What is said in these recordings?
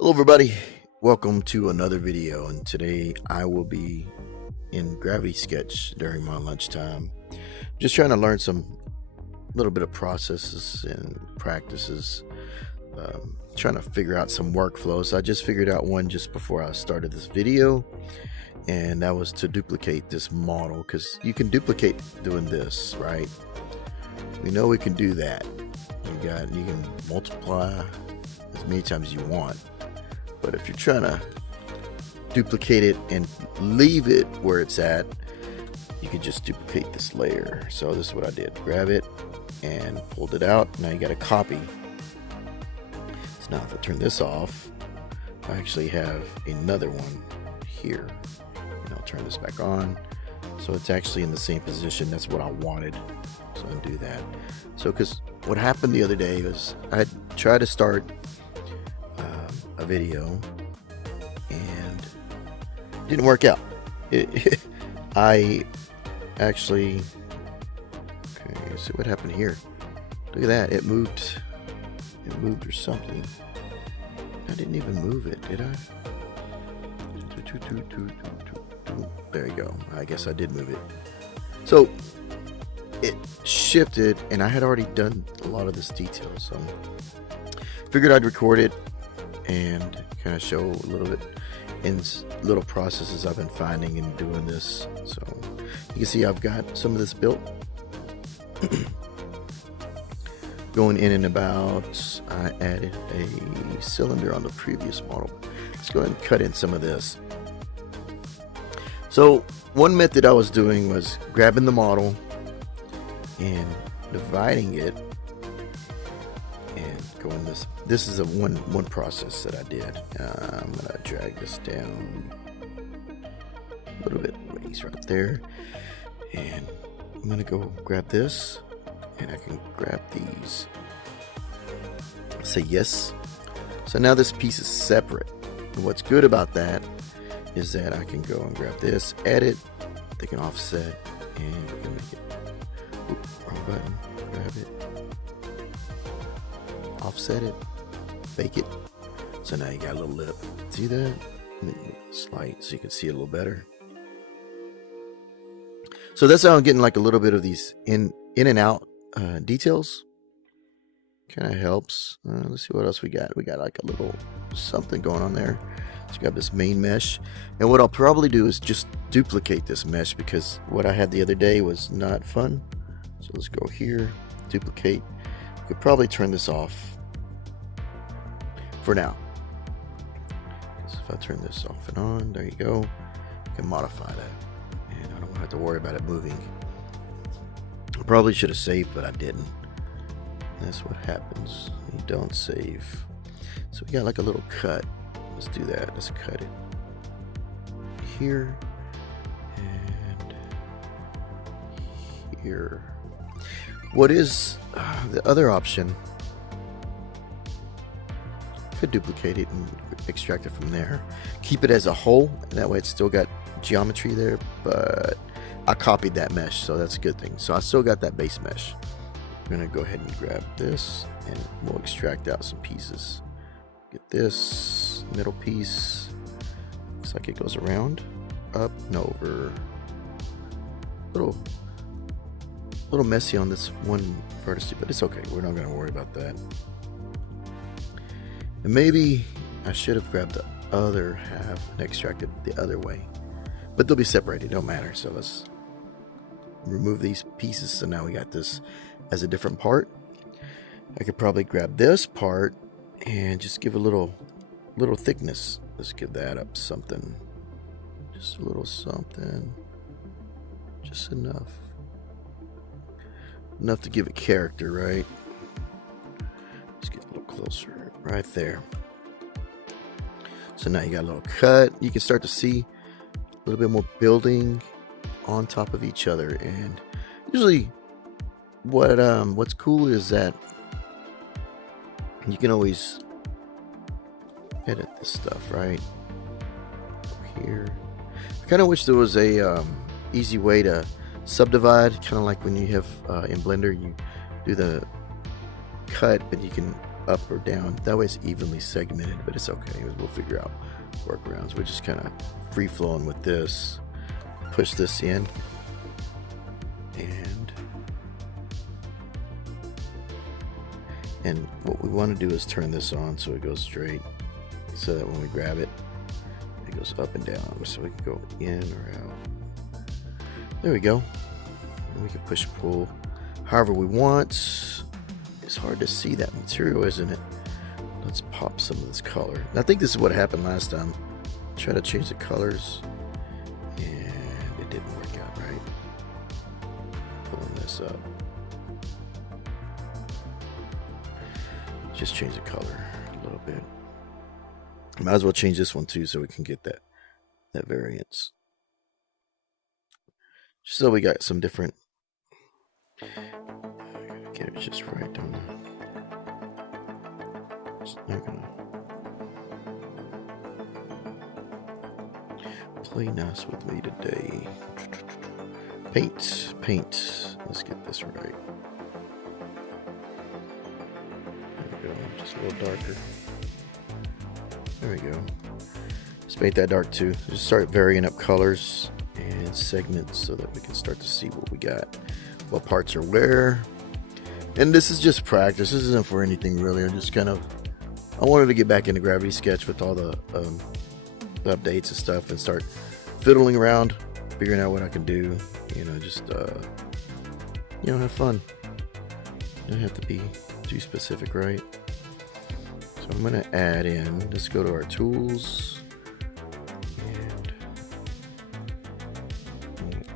Hello everybody, welcome to another video, and today I will be in Gravity Sketch during my lunchtime. Just trying to learn some little bit of processes and practices, trying to figure out some workflows. I just figured out one just before I started this video, and that was to duplicate this model, because you can duplicate doing this, right? We know we can do that. You can multiply as many times as you want. But if you're trying to duplicate it and leave it where it's at, you can just duplicate this layer. So this is what I did. Grab it and pulled it out. Now you got a copy. So now if I turn this off, I actually have another one here. And I'll turn this back on. So it's actually in the same position. That's what I wanted. So undo that. So because what happened the other day was I tried to start a video and didn't work out. I actually, okay, see what happened here. Look at that, it moved or something. I didn't even move it, did I? There you go. I guess I did move it. So it shifted, and I had already done a lot of this detail, so figured I'd record it and kind of show a little bit in little processes I've been finding and doing this. So you can see I've got some of this built. Going in and about, I added a cylinder on the previous model. Let's go ahead and cut in some of this. So one method I was doing was grabbing the model and dividing it and going this is a one process that I did. I'm gonna drag this down a little bit, ways right there, and I'm gonna go grab this, and I can grab these, say yes. So now this piece is separate, and what's good about that is that I can go and grab this, edit, they can offset, and we can make it, wrong button, grab it, offset it, bake it. So now you got a little lip. See that? Slight so you can see it a little better. So that's how I'm getting like a little bit of these in and out details. Kind of helps. Let's see what else we got. We got like a little something going on there. Let's grab this main mesh. And what I'll probably do is just duplicate this mesh, because what I had the other day was not fun. So let's go here, duplicate. Could probably turn this off for now. So if I turn this off and on, there you go. You can modify that, and I don't have to worry about it moving. I probably should have saved, but I didn't. That's what happens when you don't save. So we got like a little cut. Let's do that. Let's cut it here and here. What is the other option? Could duplicate it and extract it from there. Keep it as a whole, and that way it's still got geometry there, but I copied that mesh, so that's a good thing. So I still got that base mesh. I'm gonna go ahead and grab this, and we'll extract out some pieces. Get this middle piece. Looks like it goes around, up, and over. Little messy on this one vertex, but it's okay. We're not going to worry about that. And maybe I should have grabbed the other half and extracted the other way, but they'll be separated, don't matter. So let's remove these pieces. So now we got this as a different part. I could probably grab this part and just give a little thickness. Let's give that up something, just a little something, just enough to give it character, right? Let's get a little closer right there. So now you got a little cut. You can start to see a little bit more building on top of each other. And usually what's cool is that you can always edit this stuff, right? Here, I kind of wish there was a easy way to subdivide, kind of like when you have in Blender, you do the cut, but you can up or down. That way it's evenly segmented, but it's okay. We'll figure out workarounds. We're just kind of free flowing with this. Push this in, and what we want to do is turn this on so it goes straight, so that when we grab it, it goes up and down, so we can go in or out. There we go. And we can push pull however we want. It's hard to see that material, isn't it? Let's pop some of this color. And I think this is what happened last time. Try to change the colors and it didn't work out right. Pulling this up. Just change the color a little bit. Might as well change this one too so we can get that variance. Just so we got some different. Get it just right, don't I? Just not gonna play nice with me today. Paint. Let's get this right. There we go. Just a little darker. There we go. Let's paint that dark too. Just start varying up colors and segments so that we can start to see what we got, what parts are where. And this is just practice. This isn't for anything really. I'm just I wanted to get back into Gravity Sketch with all the updates and stuff and start fiddling around, figuring out what I can do. Just have fun. Don't have to be too specific, right? So I'm gonna add in. Let's go to our tools and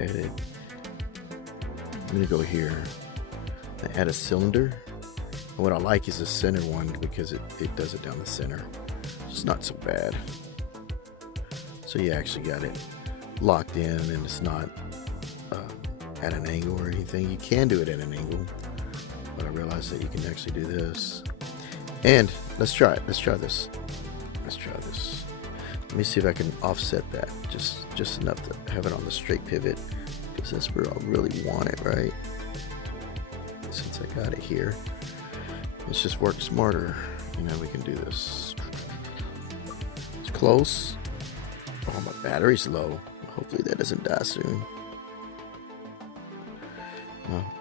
edit. I'm gonna go here. Add a cylinder. And what I like is the center one because it does it down the center. It's not so bad. So you actually got it locked in and it's not at an angle or anything. You can do it at an angle, but I realized that you can actually do this. And let's try it. Let's try this. Let me see if I can offset that just enough to have it on the straight pivot, because that's where I really want it, right? Since I got it here, let's just work smarter. We can do this. It's close. Oh, my battery's low. Hopefully that doesn't die soon.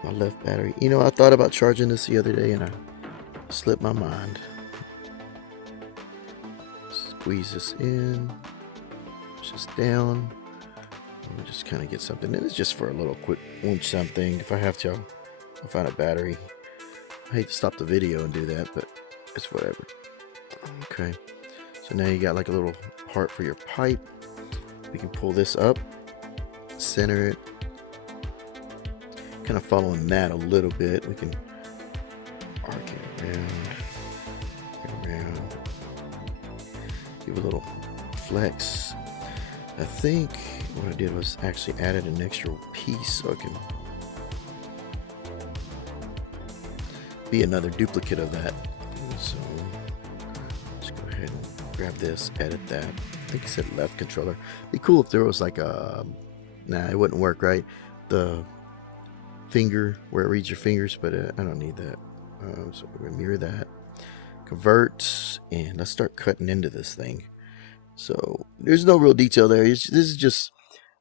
My left battery. I thought about charging this the other day and I slipped my mind. Squeeze this in. Push this down. And we just kind of get something. And it's just for a little quick wrench something. If I have to, I'll find a battery. I hate to stop the video and do that, but it's whatever. Okay. So now you got like a little part for your pipe. We can pull this up, center it, kind of following that a little bit. We can arc it around, give a little flex. I think what I did was actually added an extra piece so I can be another duplicate of that. So let's go ahead and grab this, edit that. I think it said left controller. Be cool if there was like a, nah, it wouldn't work, right? The finger where it reads your fingers, but I don't need that. So we're gonna mirror that, convert, and let's start cutting into this thing. So there's no real detail there. These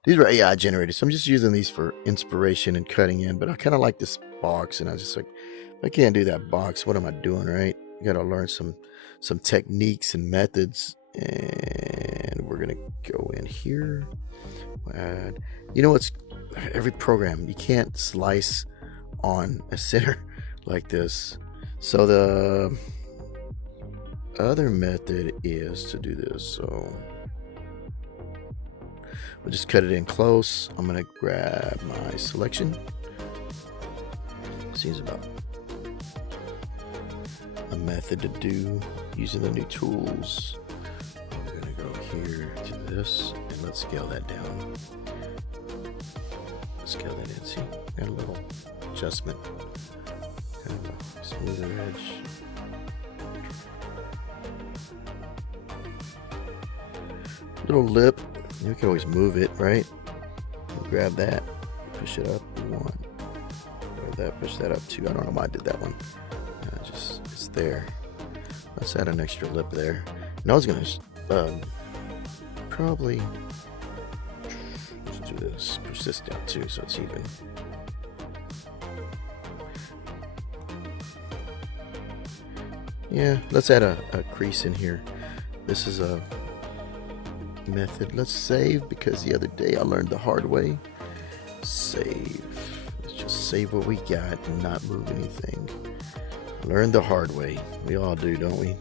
are AI generated, so I'm just using these for inspiration and cutting in. But I kind of like this box, and I was just like, if I can't do that box, what am I doing, right? You gotta learn some techniques and methods. And we're gonna go in here. Add. It's every program you can't slice on a center like this. So the other method is to do this. So we'll just cut it in close. I'm gonna grab my selection. Seems about a method to do using the new tools. We're gonna go here to this and let's scale that down. Scale that in. See, got a little adjustment. Kind of a smoother edge. Little lip. You can always move it, right? Grab that, push it up if you want. Grab that, push that up too. I don't know why I did that one. It's there. Let's add an extra lip there. And I was gonna probably let's do this persistent too, so it's even. Yeah, let's add a crease in here. This is a method. Let's save, because the other day I learned the hard way. Save. Let's just save what we got and not move anything. Learn the hard way. We all do, don't we?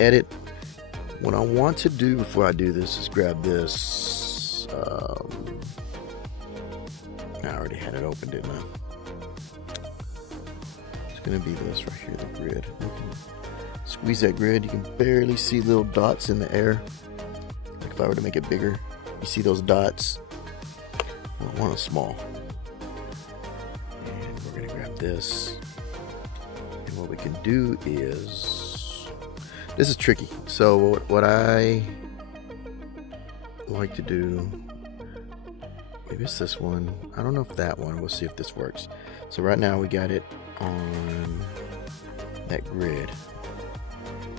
Edit. What I want to do before I do this is grab this. I already had it open, didn't I? It's gonna be this right here, the grid. Squeeze that grid. You can barely see little dots in the air. Like if I were to make it bigger, you see those dots? Well, I want it small. And we're gonna grab this. And what we can do is, this is tricky. So what I like to do, maybe it's this one. I don't know if that one. We'll see if this works. So right now we got it on that grid.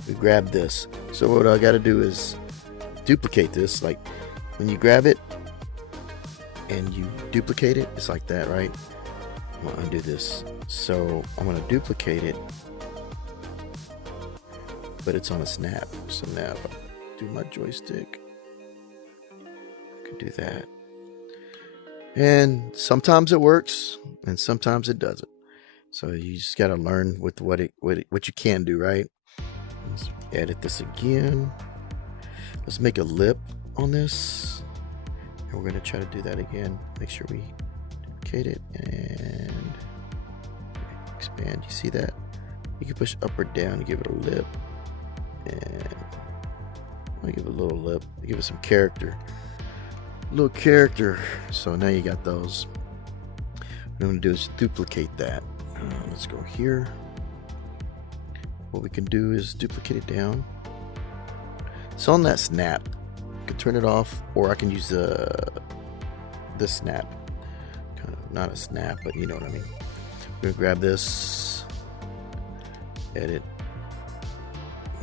We grab this. So what I got to do is duplicate this. Like when you grab it and you duplicate it, it's like that, right? I'm going to undo this. So I'm going to duplicate it, but it's on a snap. So now if I do my joystick, I can do that. And sometimes it works and sometimes it doesn't. So you just got to learn with what you can do, right? Let's edit this again. Let's make a lip on this. And we're going to try to do that again. Make sure we duplicate it and expand. You see that? You can push up or down to give it a lip. And I'll give it a little lip. Give it some character. Little character. So now you got those. What I'm going to do is duplicate that. Let's go here. What we can do is duplicate it down. It's on that snap. I can turn it off, or I can use the snap. Kind of not a snap, but you know what I mean. I'm gonna grab this. Edit.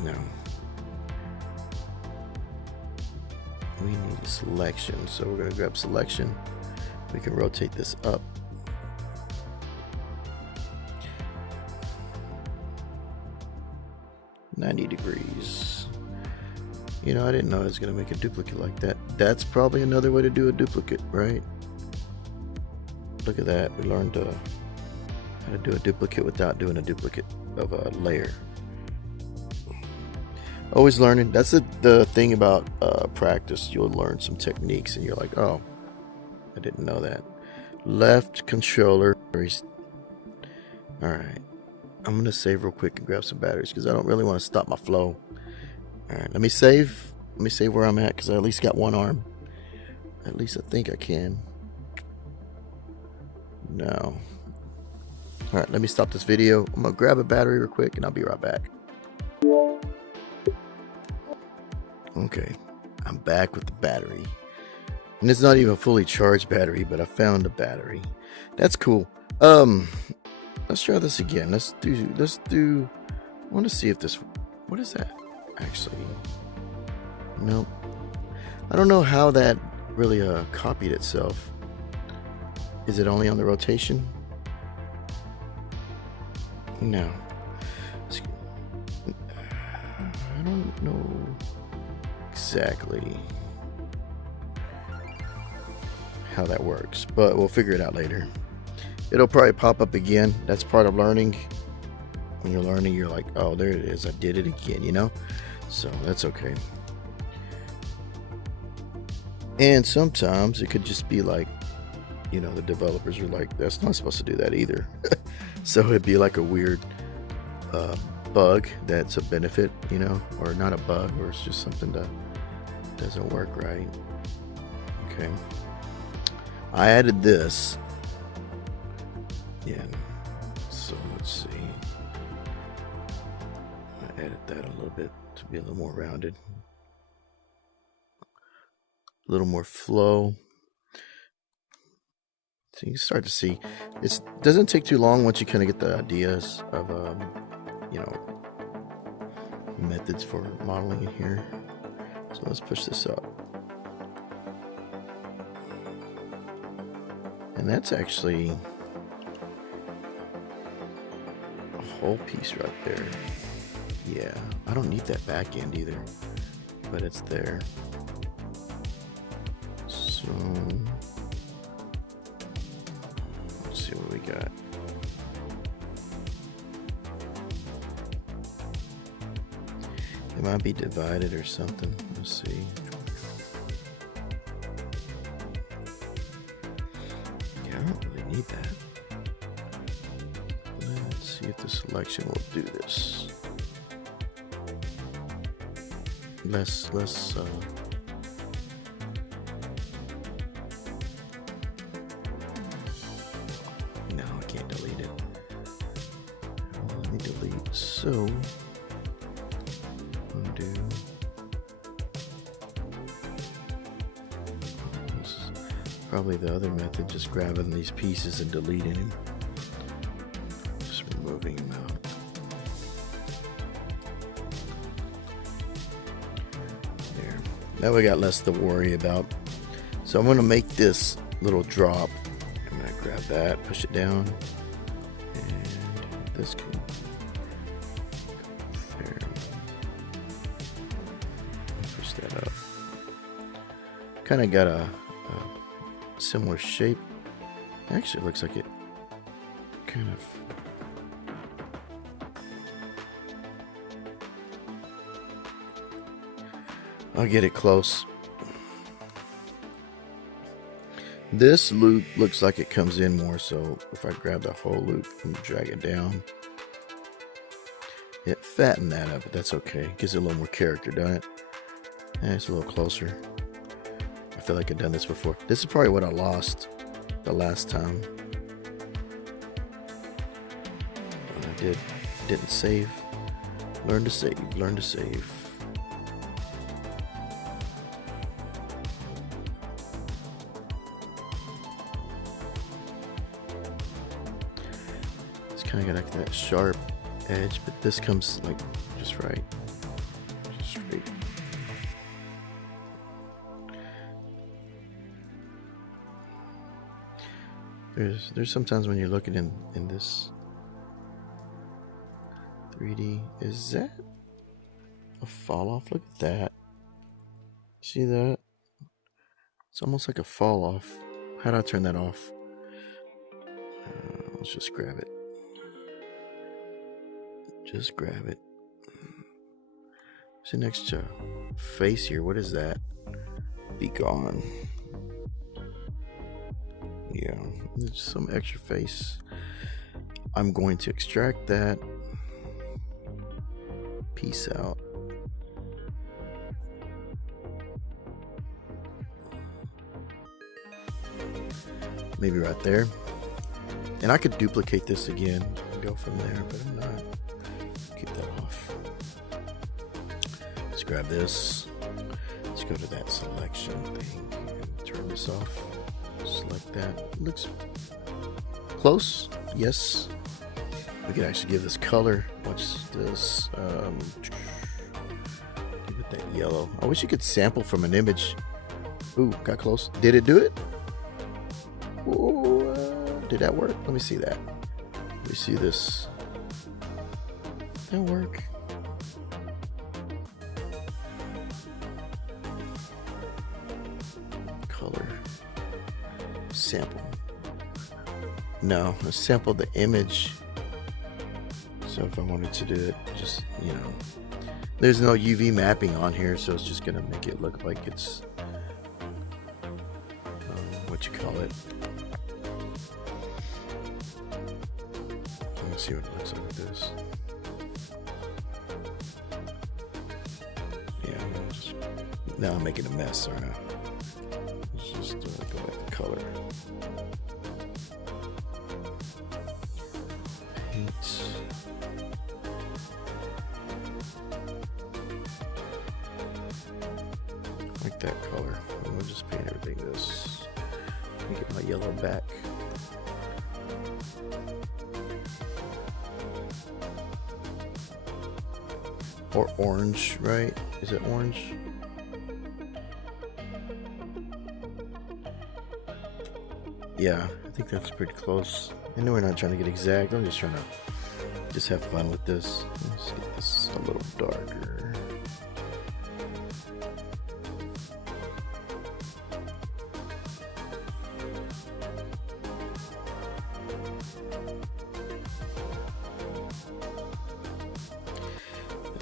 No. We need a selection, so we're gonna grab selection. We can rotate this up. $90 degrees. You know, I didn't know I was gonna make a duplicate like that. That's probably another way to do a duplicate, right? Look at that. We learned how to do a duplicate without doing a duplicate of a layer. Always learning. That's the thing about practice. You'll learn some techniques and you're like, oh, I didn't know that. Left controller. All right. I'm going to save real quick and grab some batteries because I don't really want to stop my flow. All right, let me save. Let me save where I'm at because I at least got one arm. At least I think I can. No. All right, let me stop this video. I'm going to grab a battery real quick and I'll be right back. Okay, I'm back with the battery. And it's not even a fully charged battery, but I found a battery. That's cool. Let's try this again. Let's do I want to see if this, what is that actually? Nope. I don't know how that really copied itself. Is it only on the rotation? No. I don't know exactly how that works, but we'll figure it out later. It'll probably pop up again. That's part of learning. When you're learning, you're like, oh, there it is. I did it again, you know? So that's okay. And sometimes it could just be like, you know, the developers are like, that's not supposed to do that either. So it'd be like a weird bug that's a benefit, you know, or not a bug, or it's just something that doesn't work right. Okay. I added this. Yeah. So let's see. I edit that a little bit to be a little more rounded. A little more flow. So you can start to see. It doesn't take too long once you kind of get the ideas of, you know, methods for modeling in here. So let's push this up. And that's actually a whole piece right there. Yeah, I don't need that back end either, but it's there. So let's see what we got. It might be divided or something. Let's see. Yeah, I don't really need that. Let's see if the selection will do this. Let's no, I can't delete it. Let me delete. So undo. This is probably the other method, just grabbing these pieces and deleting them. Just removing them out. There. Now we got less to worry about. So I'm going to make this little drop. I'm going to grab that, push it down, and this can go there. Push that up. Kind of got a similar shape. Actually, it looks like it kind of. I'll get it close. This loop looks like it comes in more, so if I grab the whole loop and drag it down, it fattened that up, but that's okay. Gives it a little more character, doesn't it? And it's a little closer. I feel like I've done this before. This is probably what I lost the last time. When I didn't save. Learn to save, learn to save. Kind of got like that sharp edge, but this comes like just right, just straight. There's sometimes when you're looking in this 3D, is that a fall off? Look at that. See that? It's almost like a fall off. How do I turn that off? Let's just grab it. Just grab it. See next to face here. What is that? Be gone. Yeah, there's some extra face. I'm going to extract that piece out. Maybe right there. And I could duplicate this again and go from there, but I'm not. Keep that off. Let's grab this. Let's go to that selection thing and turn this off. Select that. Looks close. Yes. We can actually give this color. Watch this. Give it that yellow. I wish you could sample from an image. Ooh, got close. Did it do it? Ooh, did that work? Let me see that. Let me see this. That work? Color. Sample. No, I sampled the image. So if I wanted to do it, just, there's no UV mapping on here, so it's just gonna make it look like it's what you call it. Let's see what it looks like with this. Yeah, now I'm making a mess, aren't I? Let's just go back to color. Paint. Like that color. I'm gonna just paint everything this. Let me get my yellow back. or orange, right? Is it orange? Yeah, I think that's pretty close. I know we're not trying to get exact. I'm just trying to have fun with this. Let's get this a little darker.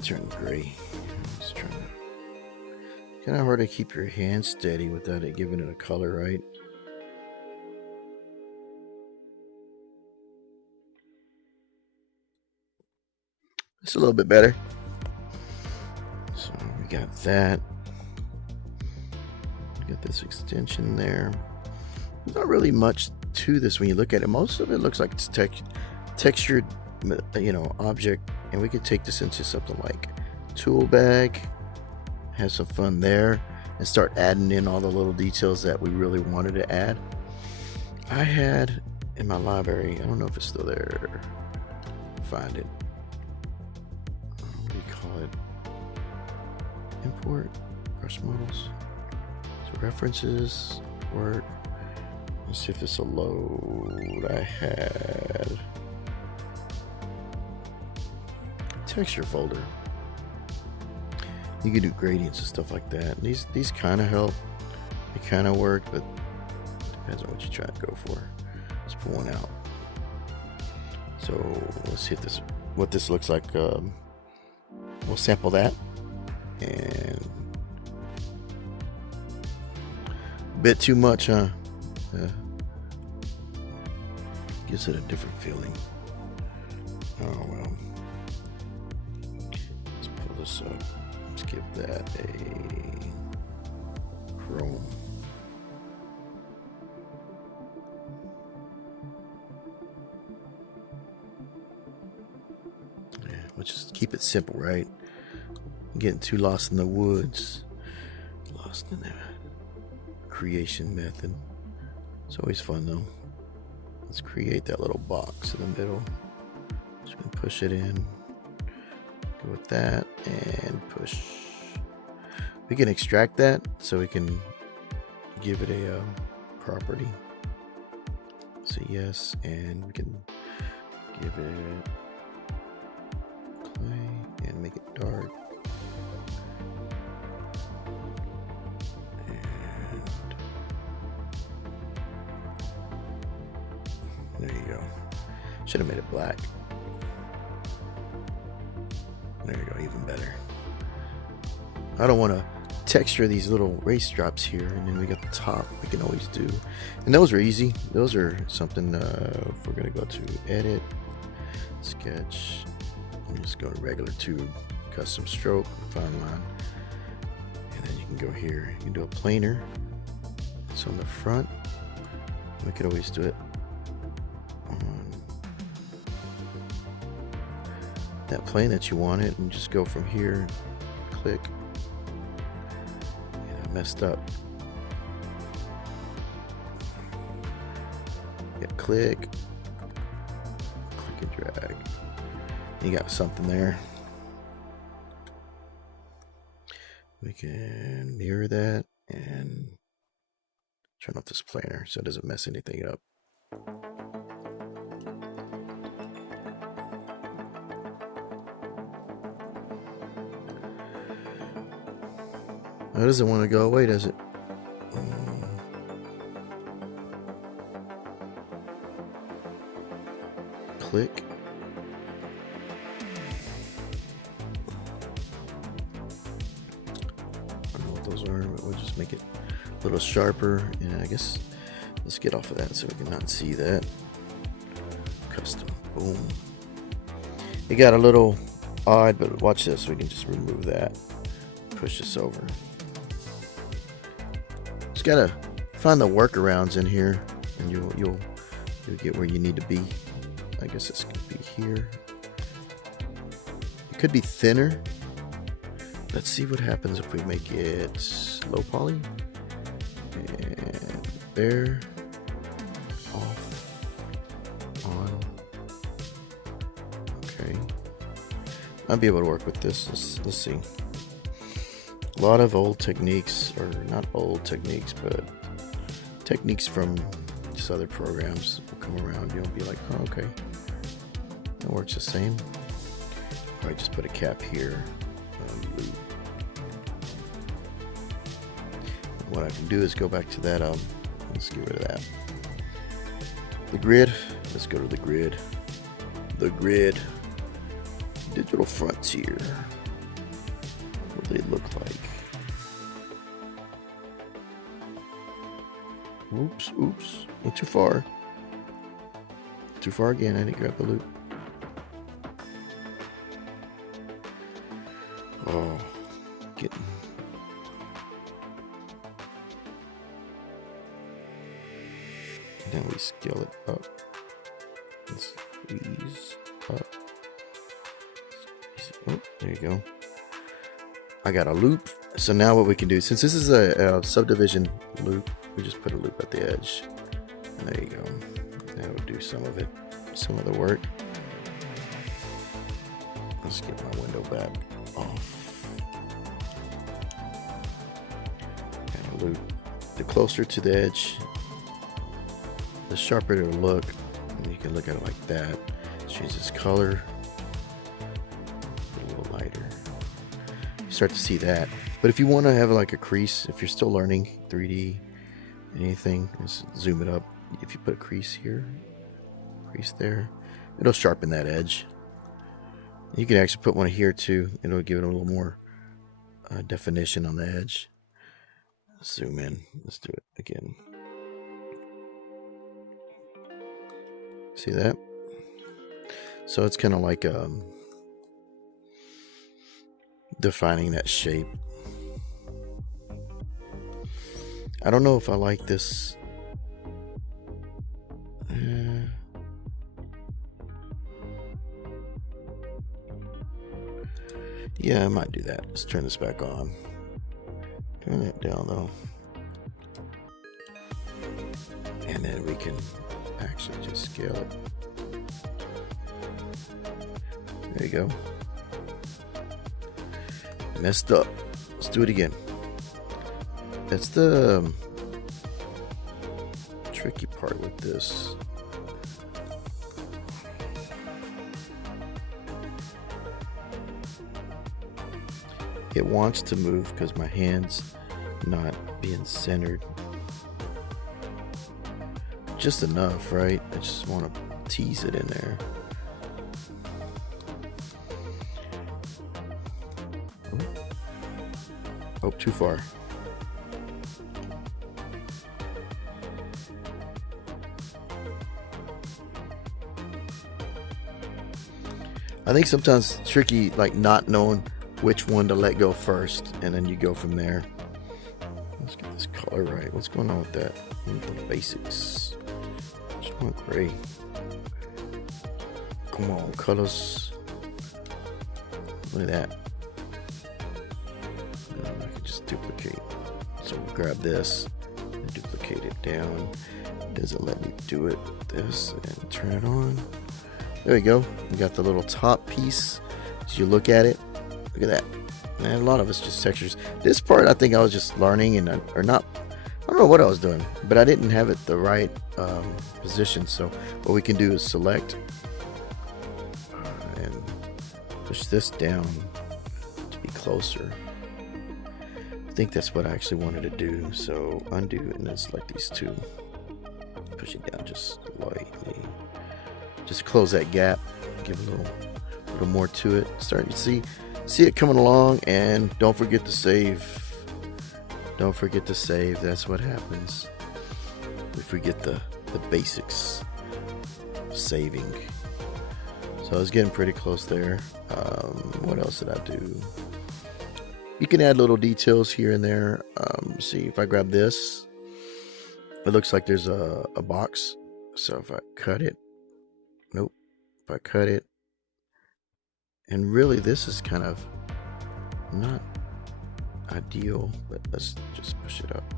Turn gray. Just trying to. Kind of hard to keep your hand steady without it giving it a color, right? It's a little bit better. So we got that. We got this extension there. There's not really much to this when you look at it. Most of it looks like it's textured, object. And we could take this into something like tool bag, have some fun there, and start adding in all the little details that we really wanted to add. I had in my library, I don't know if it's still there. Find it. What do you call it? Import brush models. So references, work. Let's see if this will load. I had texture folder. You can do gradients and stuff like that. And these kind of help. They kind of work, but depends on what you try to go for. Let's pull one out. So let's see if what this looks like. We'll sample that, and a bit too much, huh? Gives it a different feeling. Oh well. Let's pull this up. Let's give that a chrome. Yeah, we'll just keep it simple, right? I'm getting too lost in the woods. Lost in the creation method. It's always fun though. Let's create that little box in the middle. Just gonna push it in. Go with that and push. We can extract that so we can give it a property. So yes, and we can give it clay and make it dark. There you go. Should have made it black. There you go, even better. I don't want to texture these little race drops here, and then we got the top we can always do. And those are easy. Those are something, if we're going to go to edit, sketch, and just go to regular tube, custom stroke, fine line. And then you can go here, you can do a planer. It's on the front. We could always do it that plane that you want it, and just go from here, click, and I messed up. Yeah, click and drag. You got something there. We can mirror that and turn off this planer so it doesn't mess anything up. It doesn't want to go away, does it? Click. I don't know what those are, but we'll just make it a little sharper. And I guess let's get off of that so we can not see that. Custom. Boom. It got a little odd, but watch this. We can just remove that. Push this over. Just gotta find the workarounds in here, and you'll get where you need to be. I guess this could be here. It could be thinner. Let's see what happens if we make it low poly. And there. Off. On. Okay. I'll be able to work with this. Let's see. A lot of old techniques, or not old techniques, but techniques from just other programs will come around. You'll be like, oh, okay, that works the same. Probably just put a cap here. Loop. What I can do is go back to that. Let's get rid of that. The grid. Let's go to the grid. The grid. Digital Frontier. What do they look like? Oops, oops. Went too far. Too far again. I didn't grab the loop. Oh, getting. Then we scale it up. Let's squeeze up. Oh, there you go. I got a loop. So now what we can do, since this is a subdivision loop, we just put a loop at the edge. And there you go. That would do some of it, some of the work. Let's get my window back off. And a loop. The closer to the edge, the sharper it'll look. And you can look at it like that. Change its color. A little lighter. You start to see that. But if you want to have like a crease, if you're still learning 3D, anything, just zoom it up. If you put a crease here, crease there, it'll sharpen that edge. You can actually put one here too. It'll give it a little more definition on the edge. Zoom in. Let's do it again. See that? So it's kind of like defining that shape. I don't know if I like this. Yeah, I might do that. Let's turn this back on. Turn it down though. And then we can actually just scale it. There you go. Messed up. Let's do it again. That's the tricky part with this. It wants to move because my hand's not being centered just enough, right? I just want to tease it in there. Oh, too far. I think sometimes it's tricky, like not knowing which one to let go first, and then you go from there. Let's get this color right. What's going on with that? The basics. Just want gray. Come on, colors. Look at that. I can just duplicate. So we'll grab this and duplicate it down. Does it let me do it? This and turn it on. There we go. We got the little top piece. As you look at it, look at that. Man, a lot of it's just textures. This part, I think I was just learning and or not. I don't know what I was doing, but I didn't have it the right position. So what we can do is select and push this down to be closer. I think that's what I actually wanted to do. So undo, and then select these two. Push it down just lightly. Just close that gap. Give a little more to it. Start to see it coming along, and don't forget to save. Don't forget to save. That's what happens. We forget the basics of saving. So I was getting pretty close there. What else did I do? You can add little details here and there. See, if I grab this, it looks like there's a box. So if I cut it, nope. If I cut it, and really this is kind of not ideal, but let's just push it up.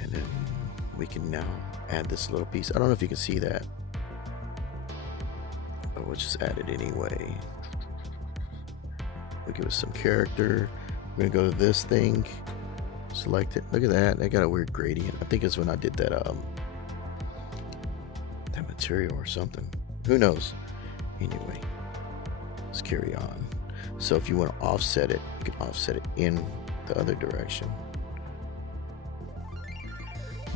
And then we can now add this little piece. I don't know if you can see that. we'll just add it anyway. We'll give it some character. We're gonna go to this thing, select it. Look at that, I got a weird gradient. I think it's when I did that that material or something, who knows. Anyway, let's carry on. So if you want to offset it, you can offset it in the other direction.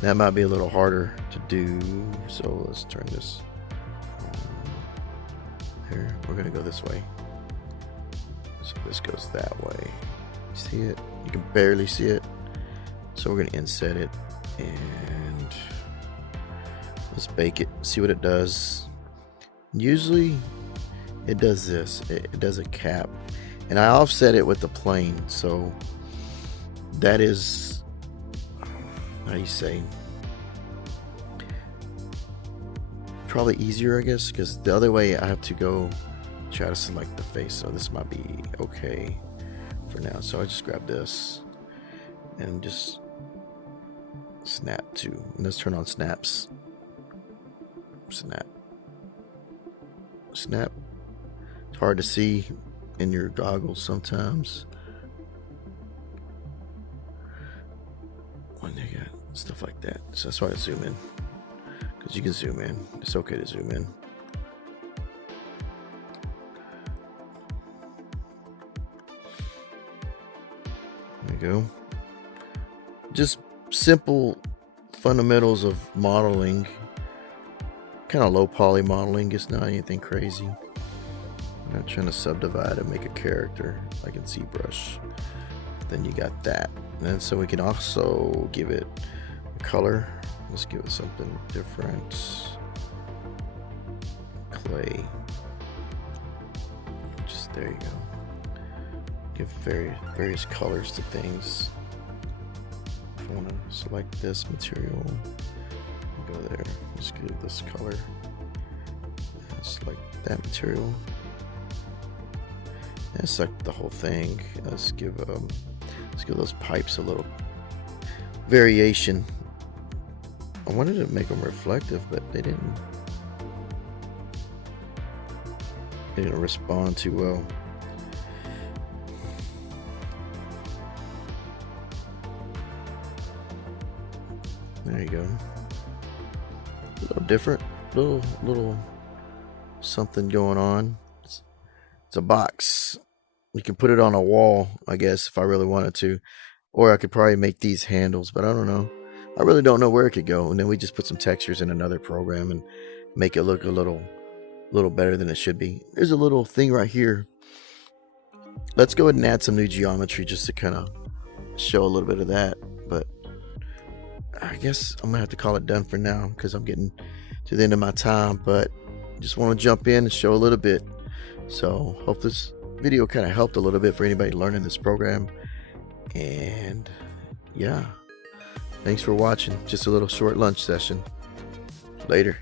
That might be a little harder to do, so let's turn this here. We're gonna go this way, so this goes that way. See it? You can barely see it, so we're gonna inset it and let's bake it, see what it does. Usually it does this, it does a cap, and I offset it with the plane, so that is, how do you say, probably easier, I guess, because the other way I have to go try to select the face. So this might be okay for now, so I just grab this and just snap to, and let's turn on snaps. Snap. It's hard to see in your goggles sometimes when you got stuff like that, so that's why I zoom in, because you can zoom in. It's okay to zoom in. There you go. Just simple fundamentals of modeling, kind of low poly modeling. It's not anything crazy. I'm not trying to subdivide and make a character like in ZBrush. Then you got that, and so we can also give it a color. Let's give it something different. Clay. Just there you go. Give various colors to things. If I want to select this material, go there. Let's give this color. Select that material. And select the whole thing. Let's give those pipes a little variation. I wanted to make them reflective, but they didn't respond too well. There you go. A little different, little something going on. It's a box. You can put it on a wall, I guess, if I really wanted to, or I could probably make these handles, but I don't know. I really don't know where it could go. And then we just put some textures in another program and make it look a little better than it should be. There's a little thing right here. Let's go ahead and add some new geometry just to kind of show a little bit of that. But I guess I'm gonna have to call it done for now because I'm getting to the end of my time. But just want to jump in and show a little bit. So hope this video kind of helped a little bit for anybody learning this program. And yeah, thanks for watching. Just a little short lunch session. Later.